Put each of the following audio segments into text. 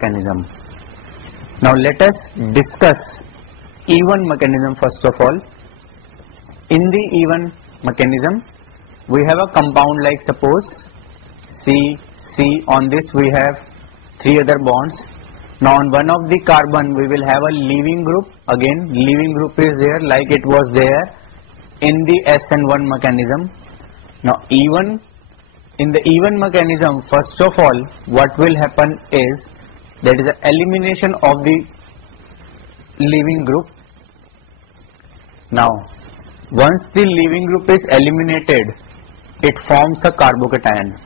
mechanism. Now let us discuss E1 mechanism first of all. In the E1 mechanism, we have a compound like suppose C, on this we have 3 other bonds. Now on one of the carbon we will have a leaving group. Again leaving group is there like it was there in the SN1 mechanism. Now in the E1 mechanism, first of all what will happen is there is an elimination of the leaving group. Now once the leaving group is eliminated, it forms a carbocation.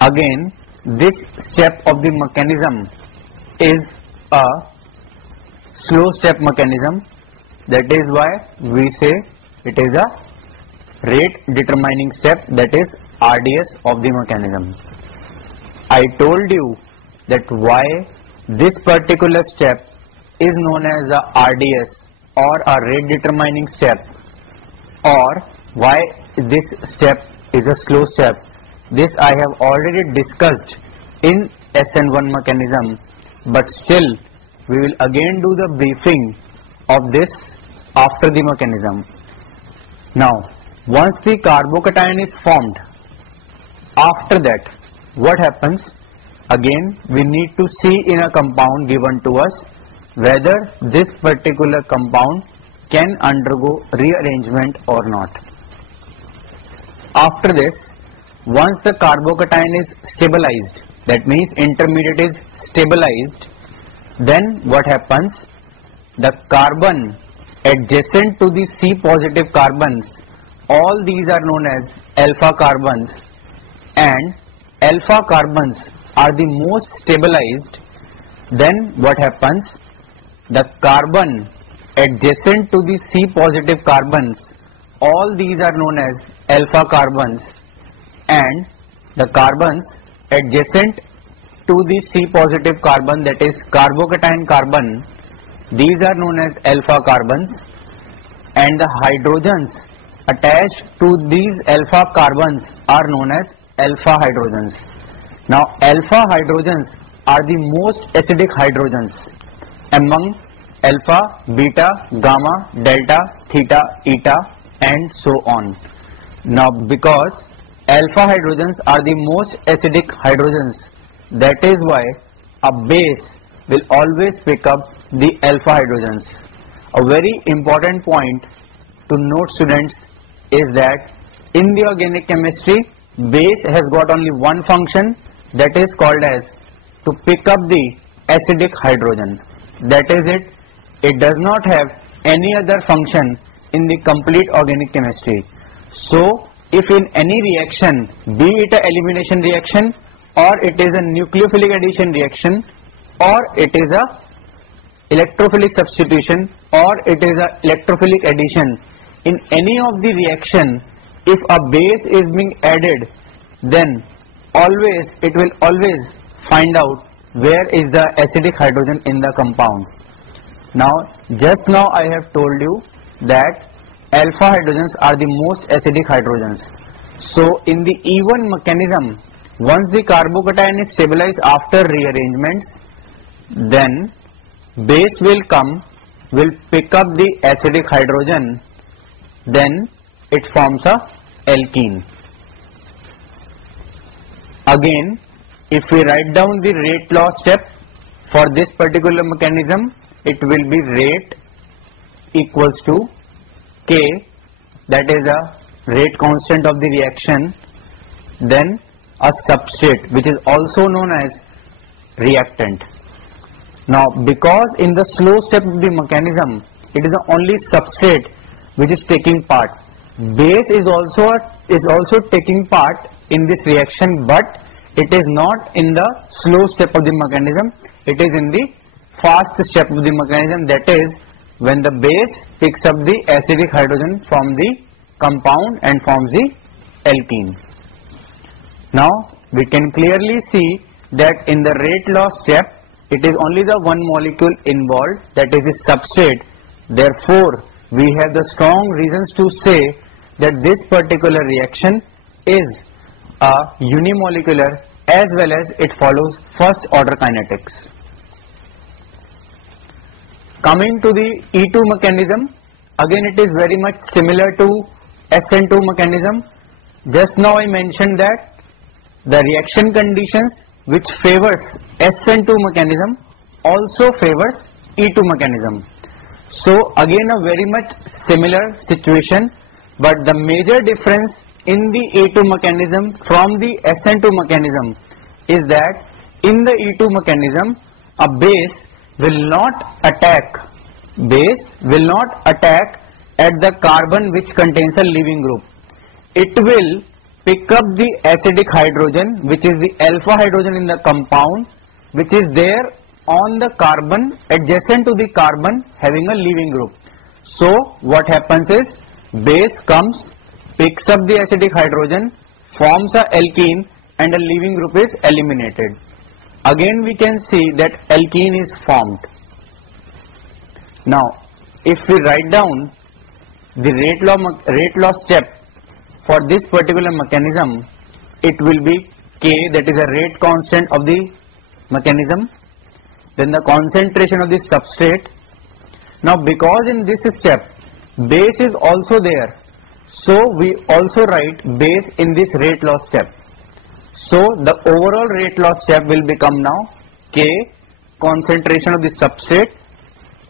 Again this step of the mechanism is a slow step mechanism. That is why we say it is a rate determining step, that is RDS of the mechanism. I told you that why this particular step is known as a RDS or a rate determining step, or why this step is a slow step. This I have already discussed in SN1 mechanism, but still we will again do the briefing of this after the mechanism. Now once the carbocation is formed, after that what happens? Again we need to see in a compound given to us whether this particular compound can undergo rearrangement or not. After this, once the carbocation is stabilized, that means intermediate is stabilized, then what happens? The carbon adjacent to the C positive carbons, all these are known as alpha carbons, and alpha carbons are the most stabilized. Then what happens? The carbon adjacent to the C positive carbons, all these are known as alpha carbons, and the carbons adjacent to the C positive carbon, that is carbocation carbon, these are known as alpha carbons, and the hydrogens attached to these alpha carbons are known as alpha hydrogens. Now alpha hydrogens are the most acidic hydrogens among alpha, beta, gamma, delta, theta, eta and so on. Now because alpha hydrogens are the most acidic hydrogens, that is why a base will always pick up the alpha hydrogens. A very important point to note, students, is that in the organic chemistry, base has got only one function, that is called as to pick up the acidic hydrogen. That is it. It does not have any other function in the complete organic chemistry. So if in any reaction, be it a elimination reaction, or it is a nucleophilic addition reaction, or it is a electrophilic substitution, or it is a electrophilic addition, in any of the reaction, if a base is being added, then always it will always find out where is the acidic hydrogen in the compound. Now just now I have told you that alpha hydrogens are the most acidic hydrogens. So in the E1 mechanism, once the carbocation is stabilized after rearrangements, then base will come, will pick up the acidic hydrogen, then it forms a alkene. Again, if we write down the rate law step for this particular mechanism, it will be rate equals to K, that is a rate constant of the reaction, then a substrate which is also known as reactant. Now because in the slow step of the mechanism, it is the only substrate which is taking part. Base is also taking part in this reaction, but it is not in the slow step of the mechanism, it is in the fast step of the mechanism, that is when the base picks up the acidic hydrogen from the compound and forms the alkene. Now we can clearly see that in the rate law step, it is only the one molecule involved, that is the substrate. Therefore we have the strong reasons to say that this particular reaction is a unimolecular as well as it follows first order kinetics. Coming to the E2 mechanism, again it is very much similar to SN2 mechanism. Just now I mentioned that the reaction conditions which favors SN2 mechanism also favors E2 mechanism. So again a very much similar situation, but the major difference in the E2 mechanism from the SN2 mechanism is that in the E2 mechanism a base will not attack at the carbon which contains a leaving group. It will pick up the acidic hydrogen, which is the alpha hydrogen in the compound, which is there on the carbon adjacent to the carbon having a leaving group. So what happens is base comes, picks up the acidic hydrogen, forms a alkene, and a leaving group is eliminated. Again we can see that alkene is formed. Now if we write down the rate law step for this particular mechanism, it will be K, that is a rate constant of the mechanism, then the concentration of the substrate. Now because in this step base is also there, so we also write base in this rate law step. So the overall rate law step will become now K, concentration of the substrate,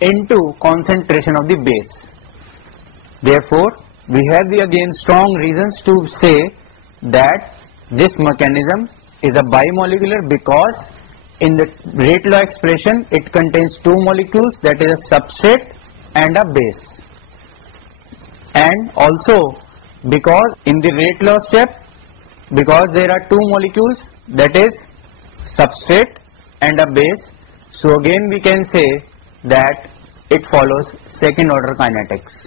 into concentration of the base. Therefore we have the again strong reasons to say that this mechanism is a bimolecular, because in the rate law expression it contains two molecules, that is a substrate and a base. And also because in the rate law step, because there are two molecules, that is substrate and a base, so again we can say that it follows second order kinetics.